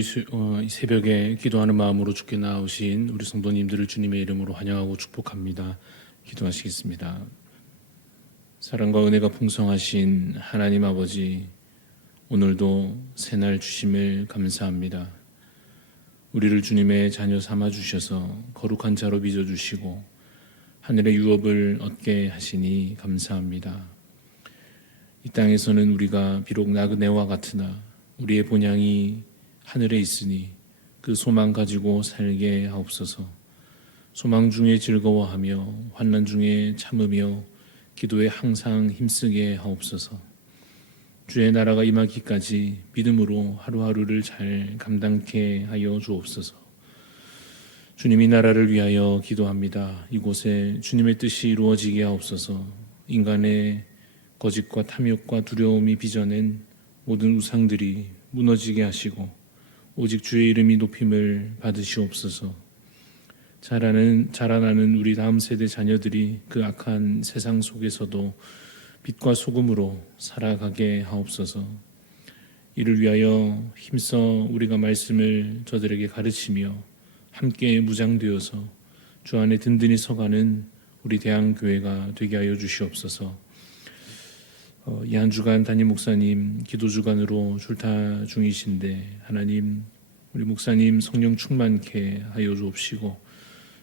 이 새벽에 기도하는 마음으로 주께 나오신 우리 성도님들을 주님의 이름으로 환영하고 축복합니다. 기도하시겠습니다. 사랑과 은혜가 풍성하신 하나님 아버지, 오늘도 새날 주심을 감사합니다. 우리를 주님의 자녀 삼아 주셔서 거룩한 자로 빚어 주시고 하늘의 유업을 얻게 하시니 감사합니다. 이 땅에서는 우리가 비록 나그네와 같으나 우리의 본향이 하늘에 있으니 그 소망 가지고 살게 하옵소서. 소망 중에 즐거워하며 환난 중에 참으며 기도에 항상 힘쓰게 하옵소서. 주의 나라가 임하기까지 믿음으로 하루하루를 잘 감당케 하여 주옵소서. 주님이 나라를 위하여 기도합니다. 이곳에 주님의 뜻이 이루어지게 하옵소서. 인간의 거짓과 탐욕과 두려움이 빚어낸 모든 우상들이 무너지게 하시고 오직 주의 이름이 높임을 받으시옵소서. 자라나는 우리 다음 세대 자녀들이 그 악한 세상 속에서도 빛과 소금으로 살아가게 하옵소서. 이를 위하여 힘써 우리가 말씀을 저들에게 가르치며 함께 무장되어서 주 안에 든든히 서가는 우리 대한교회가 되게 하여 주시옵소서. 이 한 주간 담임 목사님 기도 주간으로 출타 중이신데 하나님, 우리 목사님 성령 충만케 하여 주옵시고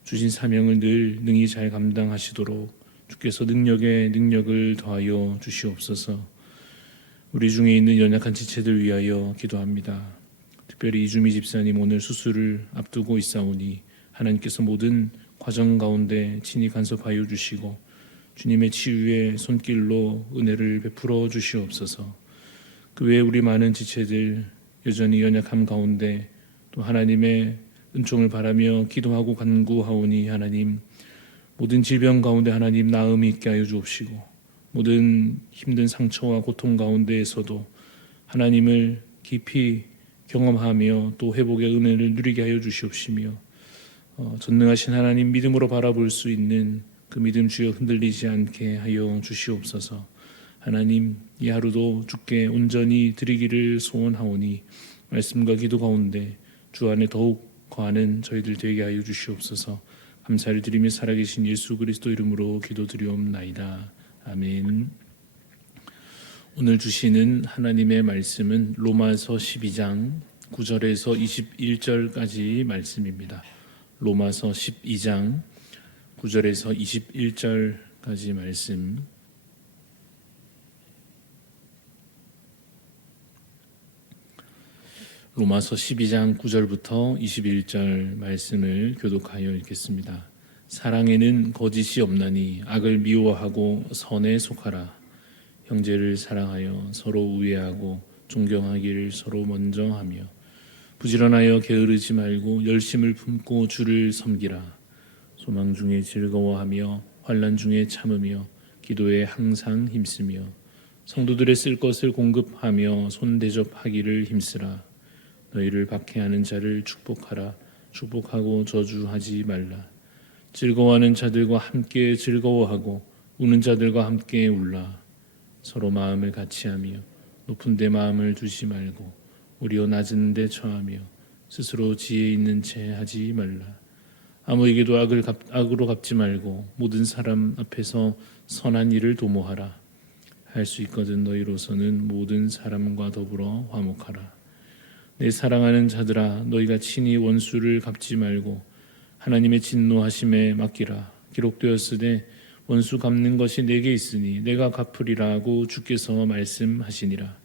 주신 사명을 늘 능히 잘 감당하시도록 주께서 능력에 능력을 더하여 주시옵소서. 우리 중에 있는 연약한 지체들 위하여 기도합니다. 특별히 이주미 집사님 오늘 수술을 앞두고 있사오니 하나님께서 모든 과정 가운데 친히 간섭하여 주시고 주님의 치유의 손길로 은혜를 베풀어 주시옵소서. 그 외에 우리 많은 지체들 여전히 연약함 가운데 또 하나님의 은총을 바라며 기도하고 간구하오니 하나님, 모든 질병 가운데 하나님 나음이 있게 하여 주옵시고 모든 힘든 상처와 고통 가운데에서도 하나님을 깊이 경험하며 또 회복의 은혜를 누리게 하여 주시옵시며 전능하신 하나님 믿음으로 바라볼 수 있는 그 믿음 주여 흔들리지 않게 하여 주시옵소서. 하나님, 이 하루도 주께 온전히 드리기를 소원하오니 말씀과 기도 가운데 주 안에 더욱 거하는 저희들 되게 하여 주시옵소서. 감사를 드리며 살아계신 예수 그리스도 이름으로 기도드리옵나이다. 아멘. 오늘 주시는 하나님의 말씀은 로마서 12장 9절에서 21절까지 말씀입니다. 로마서 12장 9절에서 21절까지 말씀. 로마서 12장 9절부터 21절 말씀을 교독하여 읽겠습니다. 사랑에는 거짓이 없나니 악을 미워하고 선에 속하라. 형제를 사랑하여 서로 우애하고 존경하기를 서로 먼저 하며 부지런하여 게으르지 말고 열심을 품고 주를 섬기라. 소망 중에 즐거워하며 환난 중에 참으며 기도에 항상 힘쓰며 성도들의 쓸 것을 공급하며 손대접하기를 힘쓰라. 너희를 박해하는 자를 축복하라. 축복하고 저주하지 말라. 즐거워하는 자들과 함께 즐거워하고 우는 자들과 함께 울라. 서로 마음을 같이하며 높은 데 마음을 두지 말고 오히려 낮은 데 처하며 스스로 지혜 있는 채 하지 말라. 아무에게도 악으로 갚지 말고 모든 사람 앞에서 선한 일을 도모하라. 할 수 있거든 너희로서는 모든 사람과 더불어 화목하라. 내 사랑하는 자들아, 너희가 친히 원수를 갚지 말고 하나님의 진노하심에 맡기라. 기록되었으되 원수 갚는 것이 내게 있으니 내가 갚으리라고 주께서 말씀하시니라.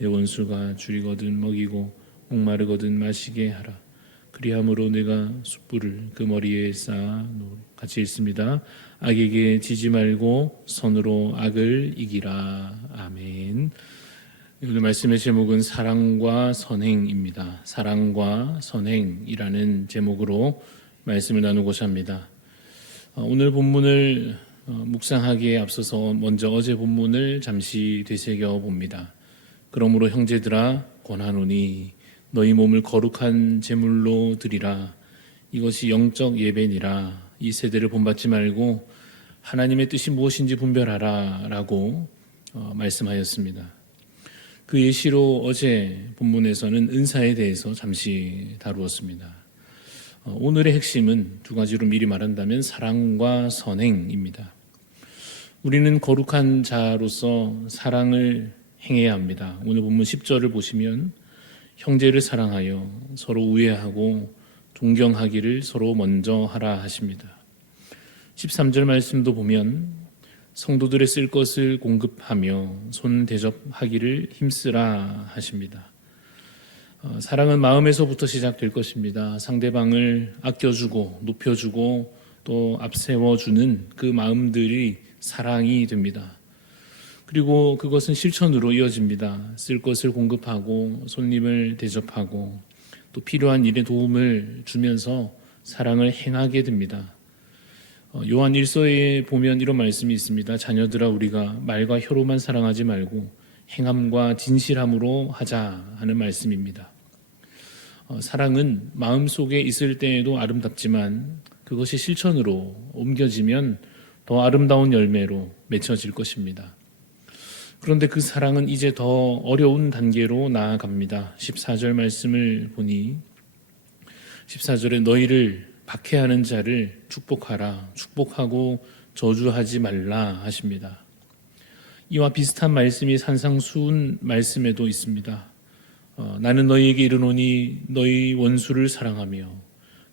내 원수가 줄이거든 먹이고 목마르거든 마시게 하라. 그리함으로 내가 숯불을 그 머리에 쌓아 같이 읽습니다. 악에게 지지 말고 선으로 악을 이기라. 아멘. 오늘 말씀의 제목은 사랑과 선행입니다. 사랑과 선행이라는 제목으로 말씀을 나누고자 합니다. 오늘 본문을 묵상하기에 앞서서 먼저 어제 본문을 잠시 되새겨 봅니다. 그러므로 형제들아 권하노니 너희 몸을 거룩한 제물로 드리라. 이것이 영적 예배니라. 이 세대를 본받지 말고 하나님의 뜻이 무엇인지 분별하라 라고 말씀하였습니다. 그 예시로 어제 본문에서는 은사에 대해서 잠시 다루었습니다. 오늘의 핵심은 두 가지로 미리 말한다면 사랑과 선행입니다. 우리는 거룩한 자로서 사랑을 행해야 합니다. 오늘 본문 10절을 보시면 형제를 사랑하여 서로 우애하고 존경하기를 서로 먼저 하라 하십니다. 13절 말씀도 보면 성도들의 쓸 것을 공급하며 손 대접하기를 힘쓰라 하십니다. 사랑은 마음에서부터 시작될 것입니다. 상대방을 아껴주고 높여주고 또 앞세워주는 그 마음들이 사랑이 됩니다. 그리고 그것은 실천으로 이어집니다. 쓸 것을 공급하고 손님을 대접하고 또 필요한 일에 도움을 주면서 사랑을 행하게 됩니다. 요한 1서에 보면 이런 말씀이 있습니다. 자녀들아 우리가 말과 혀로만 사랑하지 말고 행함과 진실함으로 하자 하는 말씀입니다. 사랑은 마음속에 있을 때에도 아름답지만 그것이 실천으로 옮겨지면 더 아름다운 열매로 맺혀질 것입니다. 그런데 그 사랑은 이제 더 어려운 단계로 나아갑니다. 14절 말씀을 보니 14절에 너희를 박해하는 자를 축복하라. 축복하고 저주하지 말라 하십니다. 이와 비슷한 말씀이 산상수훈 말씀에도 있습니다. 나는 너희에게 이르노니 너희 원수를 사랑하며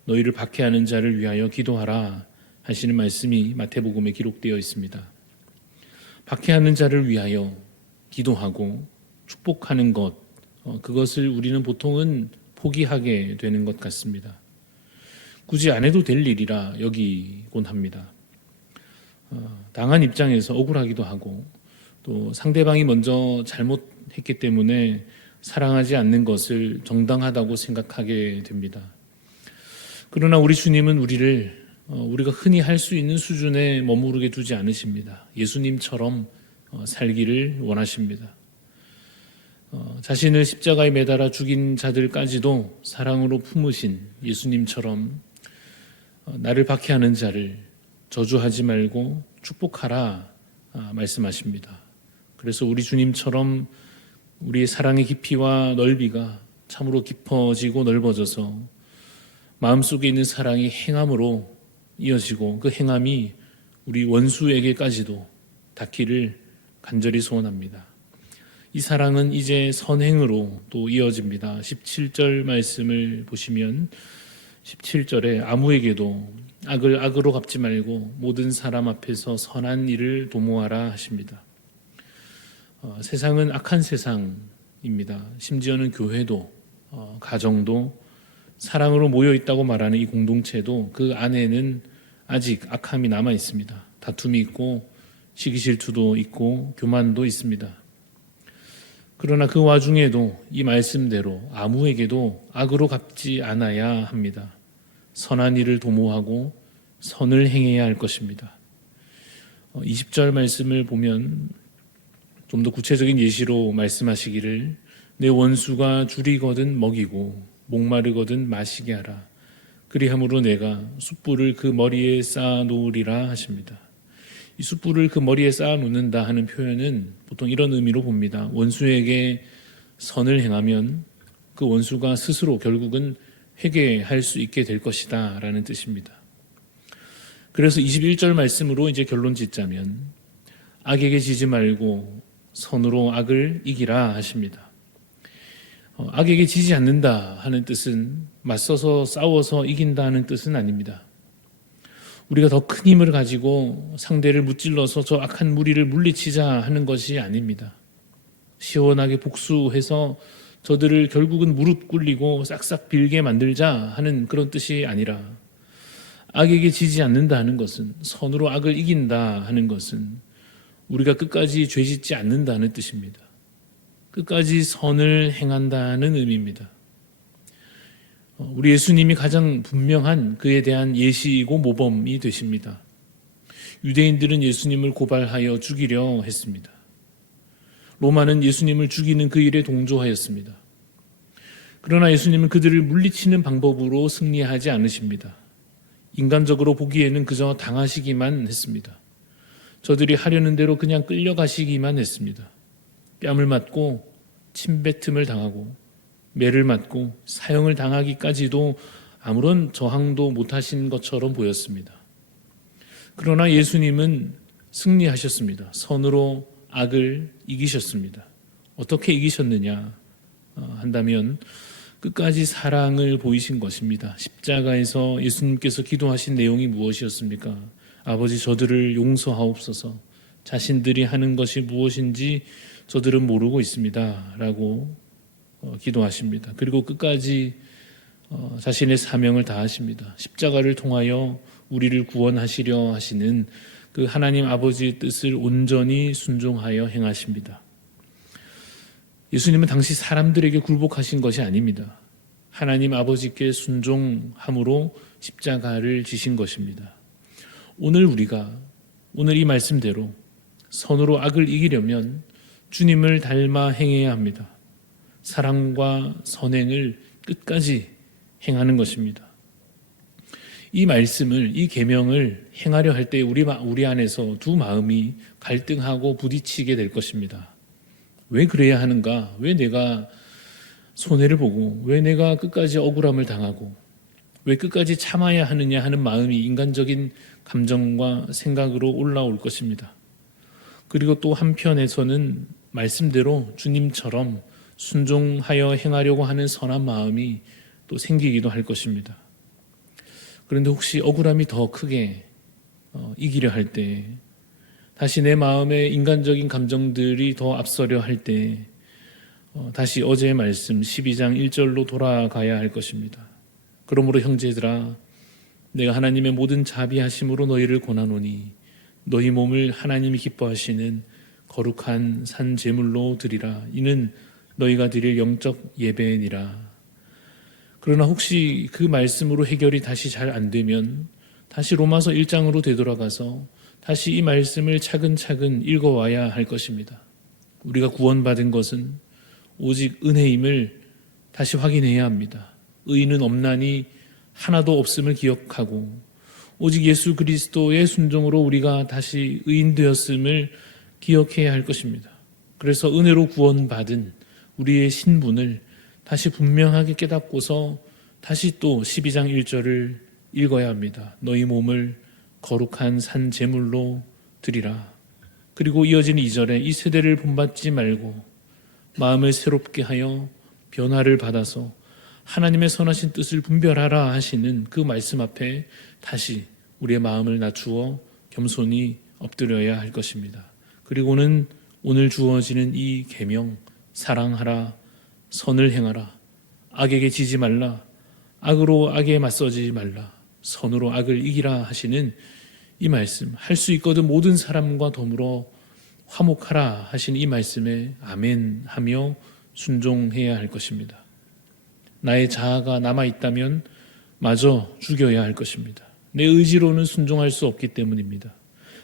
너희를 박해하는 자를 위하여 기도하라 하시는 말씀이 마태복음에 기록되어 있습니다. 박해하는 자를 위하여 기도하고 축복하는 것, 그것을 우리는 보통은 포기하게 되는 것 같습니다. 굳이 안 해도 될 일이라 여기곤 합니다. 당한 입장에서 억울하기도 하고 또 상대방이 먼저 잘못했기 때문에 사랑하지 않는 것을 정당하다고 생각하게 됩니다. 그러나 우리 주님은 우리가 흔히 할 수 있는 수준에 머무르게 두지 않으십니다. 예수님처럼 살기를 원하십니다. 자신을 십자가에 매달아 죽인 자들까지도 사랑으로 품으신 예수님처럼 나를 박해하는 자를 저주하지 말고 축복하라 말씀하십니다. 그래서 우리 주님처럼 우리의 사랑의 깊이와 넓이가 참으로 깊어지고 넓어져서 마음속에 있는 사랑이 행함으로 이어지고 그 행함이 우리 원수에게까지도 닿기를 간절히 소원합니다. 이 사랑은 이제 선행으로 또 이어집니다. 17절 말씀을 보시면 17절에 아무에게도 악을 악으로 갚지 말고 모든 사람 앞에서 선한 일을 도모하라 하십니다. 세상은 악한 세상입니다. 심지어는 교회도 가정도 사랑으로 모여 있다고 말하는 이 공동체도 그 안에는 아직 악함이 남아 있습니다. 다툼이 있고 시기 질투도 있고 교만도 있습니다. 그러나 그 와중에도 이 말씀대로 아무에게도 악으로 갚지 않아야 합니다. 선한 일을 도모하고 선을 행해야 할 것입니다. 20절 말씀을 보면 좀 더 구체적인 예시로 말씀하시기를 내 원수가 줄이거든 먹이고 목마르거든 마시게 하라. 그리함으로 내가 숯불을 그 머리에 쌓아 놓으리라 하십니다. 이 숯불을 그 머리에 쌓아 놓는다 하는 표현은 보통 이런 의미로 봅니다. 원수에게 선을 행하면 그 원수가 스스로 결국은 회개할 수 있게 될 것이다 라는 뜻입니다. 그래서 21절 말씀으로 이제 결론 짓자면 악에게 지지 말고 선으로 악을 이기라 하십니다. 악에게 지지 않는다 하는 뜻은 맞서서 싸워서 이긴다는 뜻은 아닙니다. 우리가 더 큰 힘을 가지고 상대를 무찔러서 저 악한 무리를 물리치자 하는 것이 아닙니다. 시원하게 복수해서 저들을 결국은 무릎 꿇리고 싹싹 빌게 만들자 하는 그런 뜻이 아니라 악에게 지지 않는다 하는 것은 선으로 악을 이긴다 하는 것은 우리가 끝까지 죄짓지 않는다는 뜻입니다. 끝까지 선을 행한다는 의미입니다. 우리 예수님이 가장 분명한 그에 대한 예시이고 모범이 되십니다. 유대인들은 예수님을 고발하여 죽이려 했습니다. 로마는 예수님을 죽이는 그 일에 동조하였습니다. 그러나 예수님은 그들을 물리치는 방법으로 승리하지 않으십니다. 인간적으로 보기에는 그저 당하시기만 했습니다. 저들이 하려는 대로 그냥 끌려가시기만 했습니다. 뺨을 맞고 침뱉음을 당하고 매를 맞고 사형을 당하기까지도 아무런 저항도 못하신 것처럼 보였습니다. 그러나 예수님은 승리하셨습니다. 선으로 악을 이기셨습니다. 어떻게 이기셨느냐 한다면 끝까지 사랑을 보이신 것입니다. 십자가에서 예수님께서 기도하신 내용이 무엇이었습니까? 아버지, 저들을 용서하옵소서. 자신들이 하는 것이 무엇인지 저들은 모르고 있습니다. 라고 기도하십니다. 그리고 끝까지 자신의 사명을 다하십니다. 십자가를 통하여 우리를 구원하시려 하시는 그 하나님 아버지의 뜻을 온전히 순종하여 행하십니다. 예수님은 당시 사람들에게 굴복하신 것이 아닙니다. 하나님 아버지께 순종함으로 십자가를 지신 것입니다. 오늘 이 말씀대로 선으로 악을 이기려면 주님을 닮아 행해야 합니다. 사랑과 선행을 끝까지 행하는 것입니다. 이 말씀을, 이 계명을 행하려 할 때 우리 안에서 두 마음이 갈등하고 부딪히게 될 것입니다. 왜 그래야 하는가? 왜 내가 손해를 보고, 왜 내가 끝까지 억울함을 당하고, 왜 끝까지 참아야 하느냐 하는 마음이 인간적인 감정과 생각으로 올라올 것입니다. 그리고 또 한편에서는 말씀대로 주님처럼 순종하여 행하려고 하는 선한 마음이 또 생기기도 할 것입니다. 그런데 혹시 억울함이 더 크게 이기려 할 때, 다시 내 마음의 인간적인 감정들이 더 앞서려 할 때 다시 어제의 말씀 12장 1절로 돌아가야 할 것입니다. 그러므로 형제들아, 내가 하나님의 모든 자비하심으로 너희를 권하노니 너희 몸을 하나님이 기뻐하시는 거룩한 산 제물로 드리라. 이는 너희가 드릴 영적 예배니라. 그러나 혹시 그 말씀으로 해결이 다시 잘 안 되면 다시 로마서 1장으로 되돌아가서 다시 이 말씀을 차근차근 읽어와야 할 것입니다. 우리가 구원받은 것은 오직 은혜임을 다시 확인해야 합니다. 의인은 없나니 하나도 없음을 기억하고 오직 예수 그리스도의 순종으로 우리가 다시 의인 되었음을 기억해야 할 것입니다. 그래서 은혜로 구원받은 우리의 신분을 다시 분명하게 깨닫고서 다시 또 12장 1절을 읽어야 합니다. 너희 몸을 거룩한 산 제물로 드리라. 그리고 이어지는 2절에 이 세대를 본받지 말고 마음을 새롭게 하여 변화를 받아서 하나님의 선하신 뜻을 분별하라 하시는 그 말씀 앞에 다시 우리의 마음을 낮추어 겸손히 엎드려야 할 것입니다. 그리고는 오늘 주어지는 이 계명, 사랑하라, 선을 행하라, 악에게 지지 말라, 악으로 악에 맞서지 말라, 선으로 악을 이기라 하시는 이 말씀, 할 수 있거든 모든 사람과 더불어 화목하라 하신 이 말씀에 아멘 하며 순종해야 할 것입니다. 나의 자아가 남아있다면 마저 죽여야 할 것입니다. 내 의지로는 순종할 수 없기 때문입니다.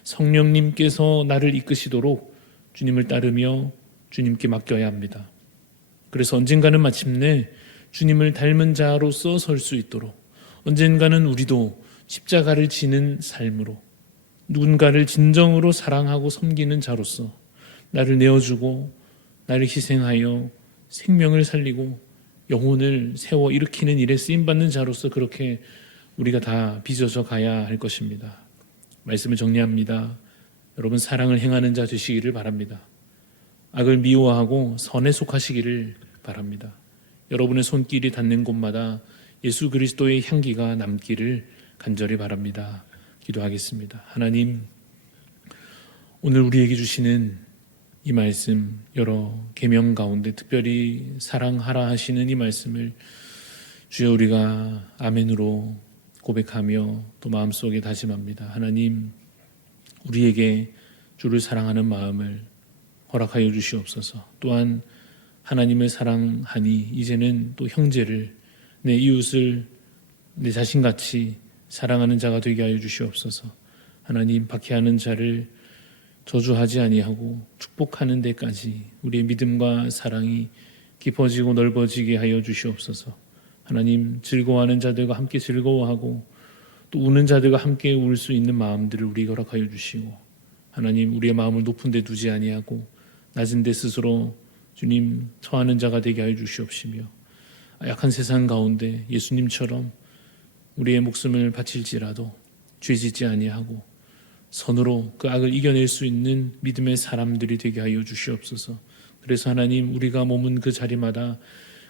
성령님께서 나를 이끄시도록 주님을 따르며 주님께 맡겨야 합니다. 그래서 언젠가는 마침내 주님을 닮은 자로서 설 수 있도록, 언젠가는 우리도 십자가를 지는 삶으로 누군가를 진정으로 사랑하고 섬기는 자로서 나를 내어주고 나를 희생하여 생명을 살리고 영혼을 세워 일으키는 일에 쓰임받는 자로서 그렇게 우리가 다 빚어져 가야 할 것입니다. 말씀을 정리합니다. 여러분, 사랑을 행하는 자 되시기를 바랍니다. 악을 미워하고 선에 속하시기를 바랍니다. 여러분의 손길이 닿는 곳마다 예수 그리스도의 향기가 남기를 간절히 바랍니다. 기도하겠습니다. 하나님, 오늘 우리에게 주시는 이 말씀, 여러 계명 가운데 특별히 사랑하라 하시는 이 말씀을 주여 우리가 아멘으로 고백하며 또 마음속에 다짐합니다. 하나님, 우리에게 주를 사랑하는 마음을 허락하여 주시옵소서. 또한 하나님을 사랑하니 이제는 또 형제를, 내 이웃을 내 자신같이 사랑하는 자가 되게 하여 주시옵소서. 하나님, 박해하는 자를 저주하지 아니하고 축복하는 데까지 우리의 믿음과 사랑이 깊어지고 넓어지게 하여 주시옵소서. 하나님, 즐거워하는 자들과 함께 즐거워하고 또 우는 자들과 함께 울 수 있는 마음들을 우리에게 허락하여 주시고, 하나님, 우리의 마음을 높은 데 두지 아니하고 낮은 데 스스로 주님 처하는 자가 되게 하여 주시옵시며 약한 세상 가운데 예수님처럼 우리의 목숨을 바칠지라도 죄짓지 아니하고 선으로 그 악을 이겨낼 수 있는 믿음의 사람들이 되게 하여 주시옵소서. 그래서 하나님, 우리가 머문 그 자리마다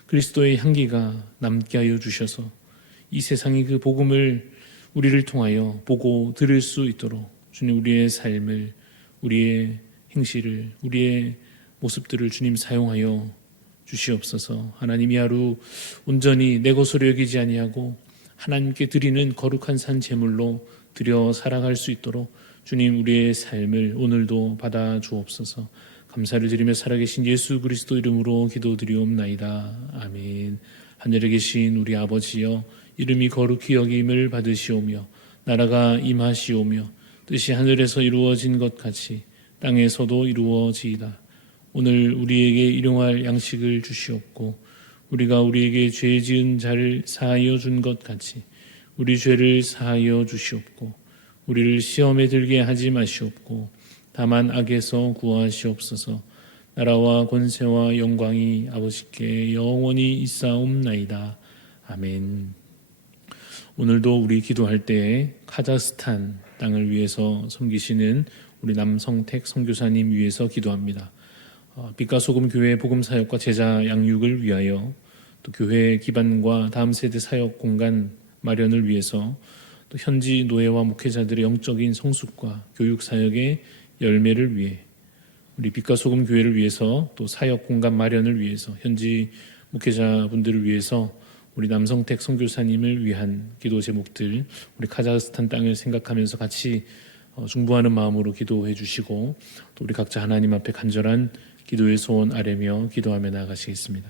그리스도의 향기가 남게 하여 주셔서 이 세상이 그 복음을 우리를 통하여 보고 들을 수 있도록 주님, 우리의 삶을, 우리의 행실을, 우리의 모습들을 주님 사용하여 주시옵소서. 하나님, 이 하루 온전히 내 것으로 여기지 아니하고 하나님께 드리는 거룩한 산 제물로 드려 살아갈 수 있도록 주님, 우리의 삶을 오늘도 받아 주옵소서. 감사를 드리며 살아계신 예수 그리스도 이름으로 기도드리옵나이다. 아멘. 하늘에 계신 우리 아버지여, 이름이 거룩히 여김을 받으시오며 나라가 임하시오며 뜻이 하늘에서 이루어진 것 같이 땅에서도 이루어지이다. 오늘 우리에게 일용할 양식을 주시옵고 우리가 우리에게 죄 지은 자를 사하여 준 것 같이 우리 죄를 사하여 주시옵고 우리를 시험에 들게 하지 마시옵고 다만 악에서 구하시옵소서. 나라와 권세와 영광이 아버지께 영원히 있사옵나이다. 아멘. 오늘도 우리 기도할 때에 카자흐스탄 땅을 위해서 섬기시는 우리 남성택 선교사님 위해서 기도합니다. 빛과 소금 교회 복음 사역과 제자 양육을 위하여, 또 교회 기반과 다음 세대 사역 공간 마련을 위해서, 또 현지 노예와 목회자들의 영적인 성숙과 교육 사역의 열매를 위해, 우리 빛과 소금 교회를 위해서, 또 사역 공간 마련을 위해서, 현지 목회자분들을 위해서 우리 남성택 선교사님을 위한 기도 제목들, 우리 카자흐스탄 땅을 생각하면서 같이 중보하는 마음으로 기도해 주시고, 또 우리 각자 하나님 앞에 간절한 기도의 소원 아뢰며 기도하며 나아가시겠습니다.